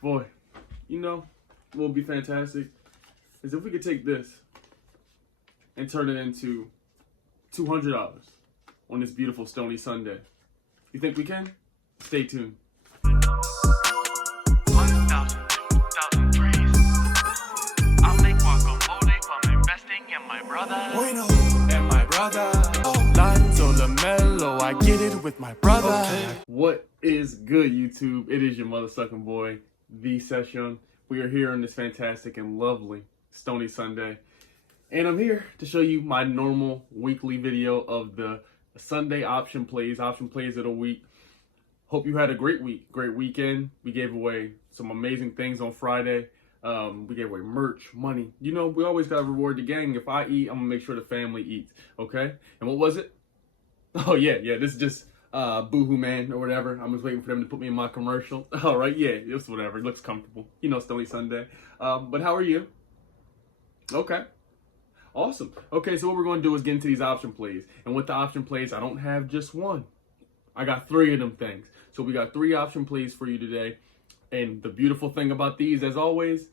Boy, you know what would be fantastic is if we could take this and turn it into $200 on this beautiful Stony Sunday. You think we can? Stay tuned. 1,000, 2,000 trees. I'll make guacamole from investing in my brother. Bueno, and my brother. Lanzo Lamelo, I get it with my brother. Okay. What is good, YouTube? It is your mother-sucking boy, 𝙎𝙚𝙬 We are here on this fantastic and lovely Stony Sunday. And I'm here to show you my normal weekly video of the Sunday option plays of the week. Hope you had a great week, great weekend. We gave away some amazing things on Friday. We gave away merch, money. You know, we always gotta reward the gang. If I eat, I'm gonna make sure the family eats, okay? And what was it? Oh yeah, this is just Boohoo Man or whatever. I'm just waiting for them to put me in my commercial. All right, yeah, it's whatever. It looks comfortable. You know, Stony Sunday. But how are you? Okay. Awesome. Okay, so what we're going to do is get into these option plays. And with the option plays, I don't have just one. I got 3 of them things. So we got 3 option plays for you today. And the beautiful thing about these, as always,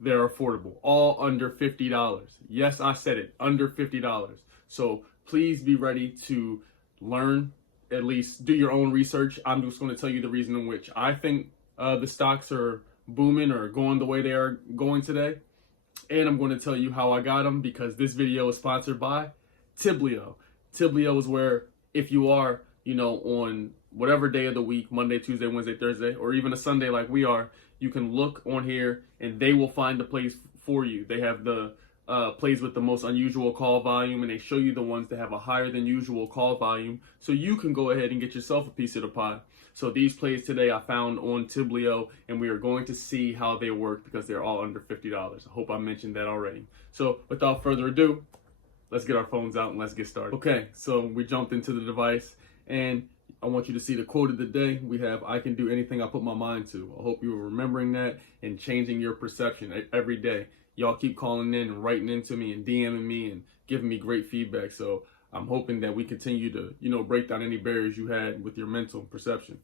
they're affordable. All under $50. Yes, I said it. Under $50. So please be ready to learn, at least do your own research. I'm just going to tell you the reason in which I think the stocks are booming or going the way they are going today. And I'm going to tell you how I got them, because this video is sponsored by Tiblio. Tiblio is where, if you are, you know, on whatever day of the week, Monday, Tuesday, Wednesday, Thursday, or even a Sunday like we are, you can look on here and they will find the plays for you. They have the plays with the most unusual call volume, and they show you the ones that have a higher than usual call volume, so you can go ahead and get yourself a piece of the pie. So these plays today I found on Tiblio, and we are going to see how they work because they're all under $50. I hope I mentioned that already. So without further ado, let's get our phones out and let's get started. Okay, so we jumped into the device, and I want you to see the quote of the day. We have, "I can do anything I put my mind to." I hope you are remembering that and changing your perception every day. Y'all keep calling in and writing into me and DMing me and giving me great feedback. So I'm hoping that we continue to, you know, break down any barriers you had with your mental perception.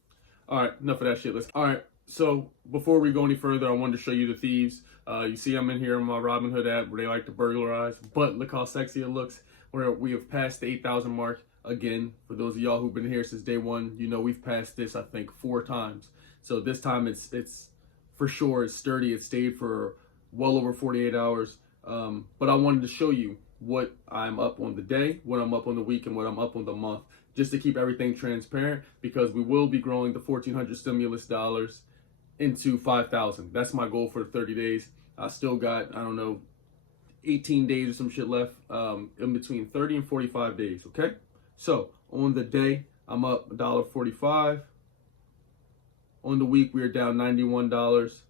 All right, enough of that shit. All right, so before we go any further, I wanted to show you the thieves. You see I'm in here on my Robinhood app where they like to burglarize, but look how sexy it looks. We have passed the 8,000 mark again. For those of y'all who've been here since day one, you know we've passed this, I think, 4 times. So this time it's for sure, it's sturdy. It stayed for well over 48 hours. But I wanted to show you what I'm up on the day, what I'm up on the week, and what I'm up on the month, just to keep everything transparent, because we will be growing the 1,400 stimulus dollars into 5,000. That's my goal for the 30 days. I still got, I don't know, 18 days or some shit left, in between 30 and 45 days, okay? So on the day, I'm up $1.45. On the week, we are down $91.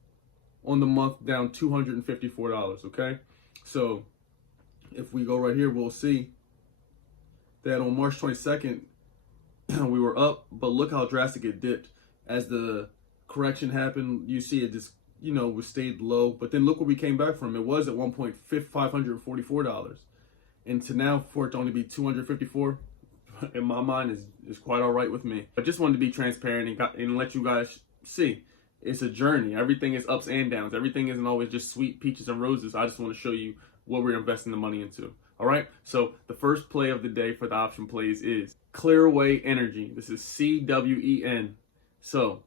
On the month, down $254, okay? So if we go right here, we'll see that on March 22nd, we were up, but look how drastic it dipped. As the correction happened, you see it just, you know, we stayed low, but then look where we came back from. It was at one point $544, and to now for it to only be $254, in my mind is quite all right with me. I just wanted to be transparent and let you guys see it's a journey. Everything is ups and downs. Everything isn't always just sweet peaches and roses. I just want to show you what we're investing the money into. All right, so the first play of the day for the option plays is Clearway Energy. This is CWEN. So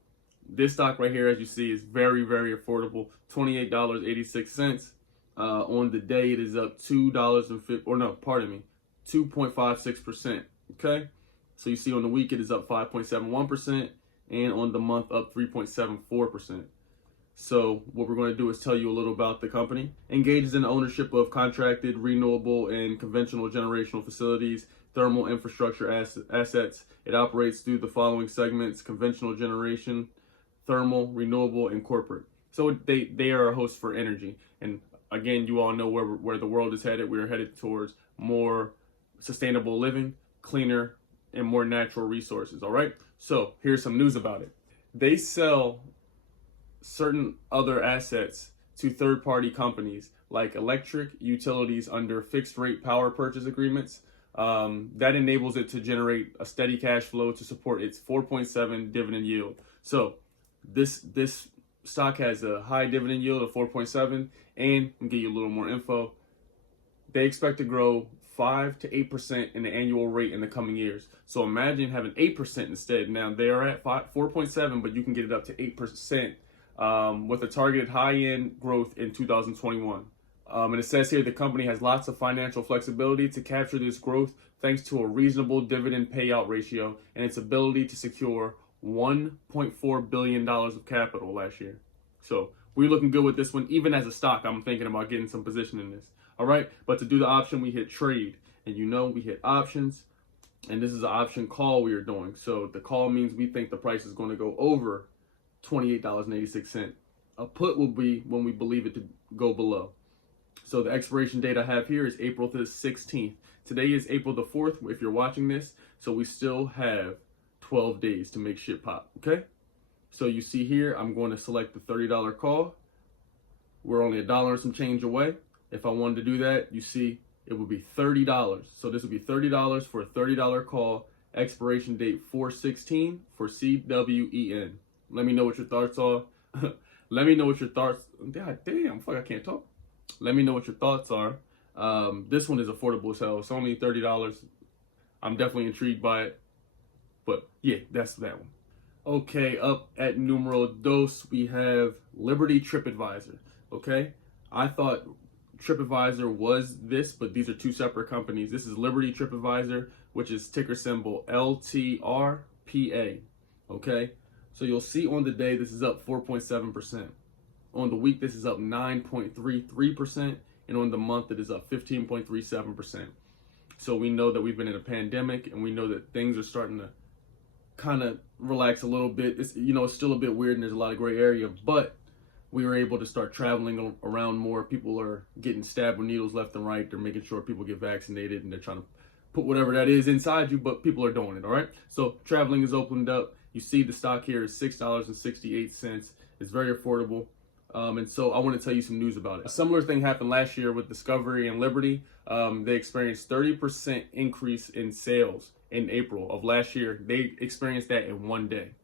this stock right here, as you see, is very, very affordable. $28.86. On the day, it is up $2.56%. Okay, so you see on the week it is up 5.71%, and on the month up 3.74%. So what we're going to do is tell you a little about the company. Engages in ownership of contracted, renewable, and conventional generational facilities, thermal infrastructure assets. It operates through the following segments: conventional generation, thermal, renewable, and corporate. So they are a host for energy. And again, you all know where the world is headed. We're headed towards more sustainable living, cleaner, and more natural resources. All right, so here's some news about it. They sell certain other assets to third-party companies like electric utilities under fixed rate power purchase agreements. That enables it to generate a steady cash flow to support its 4.7 dividend yield. So This stock has a high dividend yield of 4.7, and I'll give you a little more info. They expect to grow 5 to 8% in the annual rate in the coming years. So imagine having 8% instead. Now they are at 4.7, but you can get it up to 8% with a targeted high-end growth in 2021. And it says here the company has lots of financial flexibility to capture this growth thanks to a reasonable dividend payout ratio and its ability to secure $1.4 billion of capital last year. So we're looking good with this one. Even as a stock, I'm thinking about getting some position in this. All right, but to do the option, we hit trade, and we hit options, and this is an option call we are doing. So the call means we think the price is going to go over $28.86. A put will be when we believe it to go below. So the expiration date I have here is April the 16th. Today is April the 4th if you're watching this, so we still have 12 days to make shit pop, okay? So you see here, I'm going to select the $30 call. We're only $1 and some change away. If I wanted to do that, you see, it would be $30. So this would be $30 for a $30 call, expiration date 4/16 for CWEN. Let me know what your thoughts are. Let me know what your thoughts, God damn, fuck, I can't talk. Let me know what your thoughts are. This one is affordable as hell. It's only $30. I'm definitely intrigued by it. But yeah, that's that one. Okay, up at numero dos, we have Liberty TripAdvisor. Okay, I thought TripAdvisor was this, but these are two separate companies. This is Liberty TripAdvisor, which is ticker symbol LTRPA. Okay, so you'll see on the day this is up 4.7%. On the week, this is up 9.33%, and on the month, it is up 15.37%. So we know that we've been in a pandemic, and we know that things are starting to kind of relax a little bit. It's, it's still a bit weird, and there's a lot of gray area, but we were able to start traveling around more. People are getting stabbed with needles left and right. They're making sure people get vaccinated, and they're trying to put whatever that is inside you, but people are doing it, all right? So traveling is opened up. You see the stock here is $6.68. It's very affordable. And so I want to tell you some news about it. A similar thing happened last year with Discovery and Liberty. They experienced 30% increase in sales in April of last year. They experienced that in one day.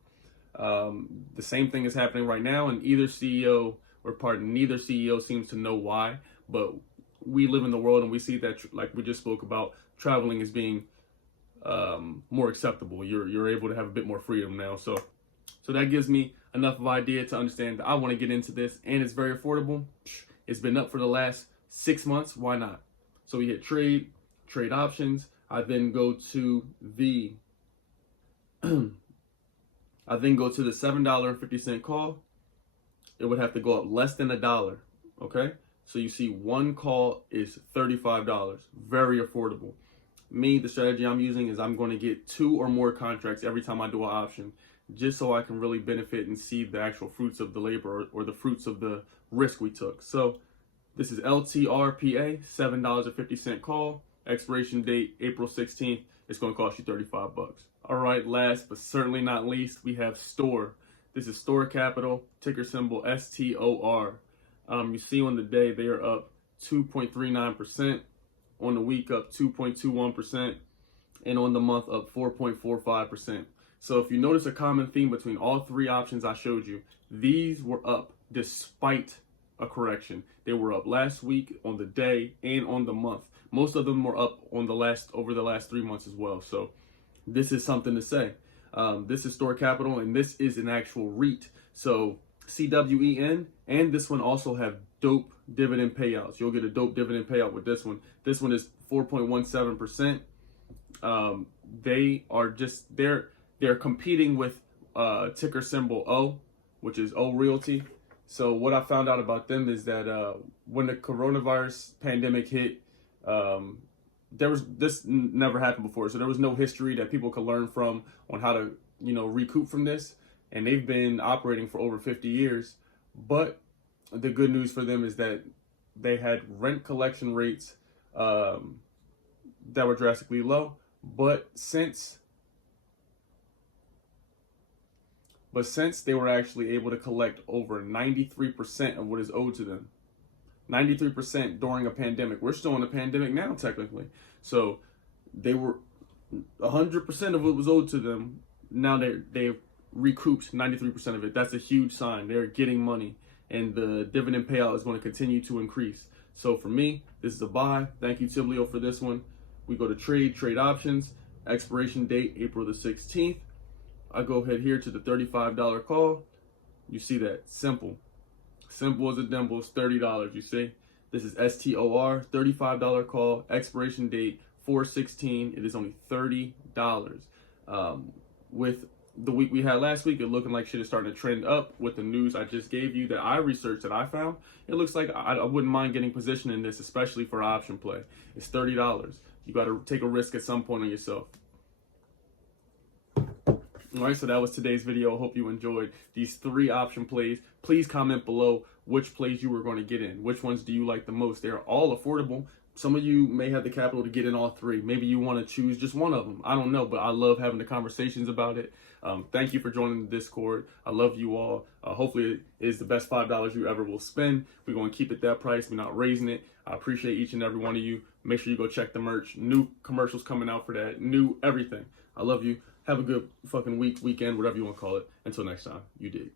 The same thing is happening right now, and neither CEO seems to know why, but we live in the world and we see that, like we just spoke about, traveling is being more acceptable. You're able to have a bit more freedom now. So that gives me enough of an idea to understand that I want to get into this, and it's very affordable. It's been up for the last 6 months. Why not? So we hit trade options. I then go to the $7.50 call. It would have to go up less than $1. Okay, so you see one call is $35. Very affordable. Me, the strategy I'm using is I'm going to get 2 or more contracts every time I do an option, just so I can really benefit and see the actual fruits of the labor or the fruits of the risk we took. So this is LTRPA, $7.50 call, expiration date April 16th. It's going to cost you $35. All right, last but certainly not least, we have STOR. This is STOR Capital, ticker symbol STOR. You see on the day they are up 2.39%, on the week up 2.21%, and on the month up 4.45%. So if you notice a common theme between all 3 options I showed you, these were up despite a correction. They were up last week, on the day, and on the month. Most of them were up on over the last 3 months as well. So this is something to say. This is STOR Capital, and this is an actual REIT. So CWEN and this one also have dope dividend payouts. You'll get a dope dividend payout with this one. This one is 4.17%. They're competing with ticker symbol O, which is O Realty. So what I found out about them is that when the coronavirus pandemic hit, this never happened before. So there was no history that people could learn from on how to, recoup from this. And they've been operating for over 50 years. But the good news for them is that they had rent collection rates that were drastically low. But since they were actually able to collect over 93% of what is owed to them, 93% during a pandemic. We're still in a pandemic now, technically. So they were 100% of what was owed to them. Now they've recoups 93% of it. That's a huge sign. They're getting money, and the dividend payout is going to continue to increase. So for me, this is a buy. Thank you, Tiblio, for this one. We go to trade options, expiration date April the 16th. I go ahead here to the $35 call. You see that, simple as a dimple. It's $30. You see, this is STOR, $35 call, expiration date 4/16. It is only $30. With the week we had last week, it looking like shit is starting to trend up with the news I just gave you that I researched, that I found. It looks like I wouldn't mind getting position in this, especially for option play. It's $30. You got to take a risk at some point on yourself. All right, so that was today's video. I hope you enjoyed these 3 option plays. Please comment below which plays you were going to get in. Which ones do you like the most? They're all affordable. Some of you may have the capital to get in all 3. Maybe you want to choose just one of them. I don't know, but I love having the conversations about it. Thank you for joining the Discord. I love you all. Hopefully it is the best $5 you ever will spend. We're going to keep it that price. We're not raising it. I appreciate each and every one of you. Make sure you go check the merch. New commercials coming out for that. New everything. I love you. Have a good fucking weekend, whatever you want to call it. Until next time, you dig.